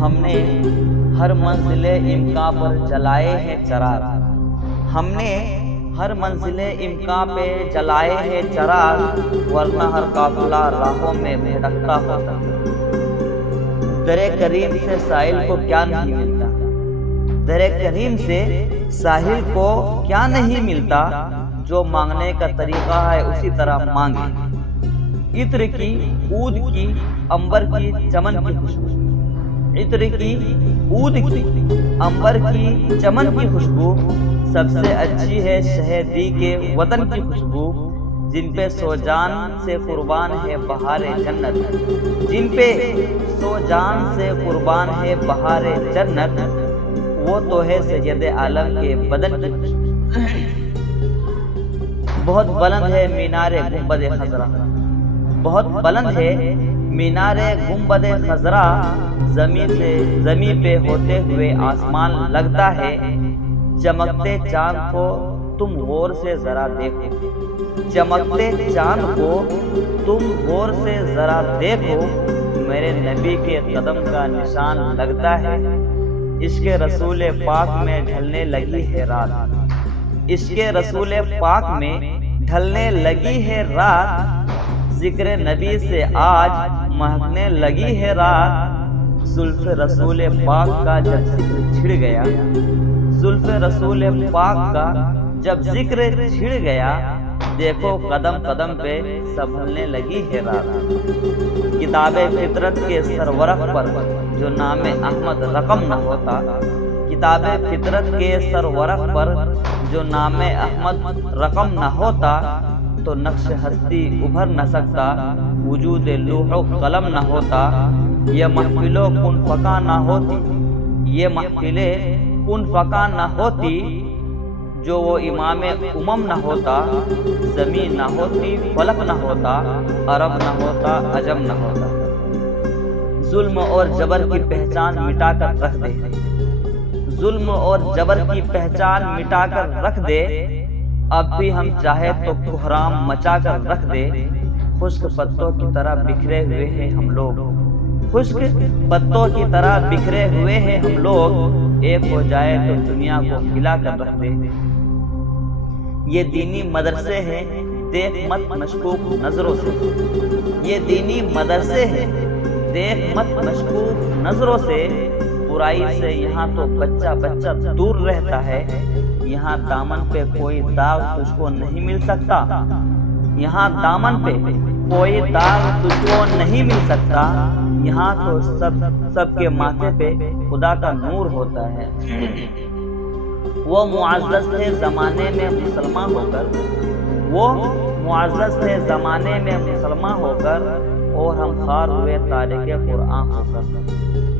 ہم نے ہر منزل امکاں پر جلائے ہیں چراغ، ہم نے ہر منزل امکاں پہ جلائے ہیں چراغ، ورنہ ہر قافلہ راہوں میں بھٹکتا ہوتا۔ در کریم سے سائل کو کیا نہیں ملتا، در کریم سے ساحل کو کیا نہیں ملتا، جو مانگنے کا طریقہ ہے اسی طرح مانگے۔ عطر کی، عود کی، عنبر کی، چمن کی خوشبو، عطر کی، عود کی، عنبر کی، چمن کی خوشبو، سب سے اچھی ہے شہدی کے وطن کی خوشبو، جن پہ سو جان سے قربان ہے بہار جنت، جن پہ سو جان سے قربان ہے بہار جنت، وہ تو ہے سید عالم کے بدن کی خوشبو۔ بہت بلند ہے مینار گنبد خضرا، بہت بلند ہے مینار گنبد خضرا، زمین پہ ہوتے ہوئے آسمان لگتا ہے، چمکتے چاند کو تم غور سے ذرا دیکھو، چمکتے چاند کو تم غور سے ذرا دیکھو، میرے نبی کے قدم کا نشان لگتا ہے، عشق رسول پاک میں ڈھلنے لگی ہے رات، عشق رسول پاک میں ڈھلنے لگی ہے رات، ذکر نبی سے آج مہکنے لگی ہے رات، زلف رسول پاک کا جب ذکر چھڑ گیا، زلف رسول پاک کا جب ذکر چھڑ گیا، دیکھو قدم قدم پہ سنبھلنے لگی ہے رات۔ کتاب فطرت کے سرورق پر جو نام احمد رقم نہ ہوتا، کتاب فطرت کے سرورق پر جو نام احمد رقم نہ ہوتا، تو نقش ہستی ابھر نہ سکتا، وجود لوح و قلم نہ ہوتا، یہ محفلوں کن فکا نہ ہوتی، یہ محفلیں کن فکا نہ ہوتی، جو وہ امام امم نہ ہوتا، زمین نہ ہوتی، فلک نہ ہوتا، عرب نہ ہوتا، عجم نہ ہوتا۔ ظلم اور جبر کی پہچان مٹا کر رکھ دے، ظلم اور جبر کی پہچان مٹا کر رکھ دے، اب بھی ہم چاہے تو کوہرام مچا کر رکھ دے، خشک پتوں کی طرح بکھرے ہوئے ہیں ہم لوگ، خشک پتوں کی طرح بکھرے ہوئے ہیں ہم لوگ، ایک ہو جائے تو دنیا کو ہلا کر رکھ دے۔ یہ دینی مدرسے ہیں دیکھ مت مشکوک نظروں سے، یہ دینی مدرسے ہیں دیکھ مت مشکوک نظروں سے، برائی سے یہاں تو بچہ بچہ دور رہتا ہے، یہاں دامن پہ کوئی داغ تجھ کو نہیں مل سکتا، یہاں دامن پہ کوئی داغ تجھ کو نہیں مل سکتا، یہاں تو سب کے ماتھے پہ خدا کا نور ہوتا ہے۔ وہ معزز تھے زمانے میں مسلمان ہو کر، وہ معزز تھے زمانے میں مسلمان ہو کر، اور ہم خوار ہوئے تارک قرآن ہو کر۔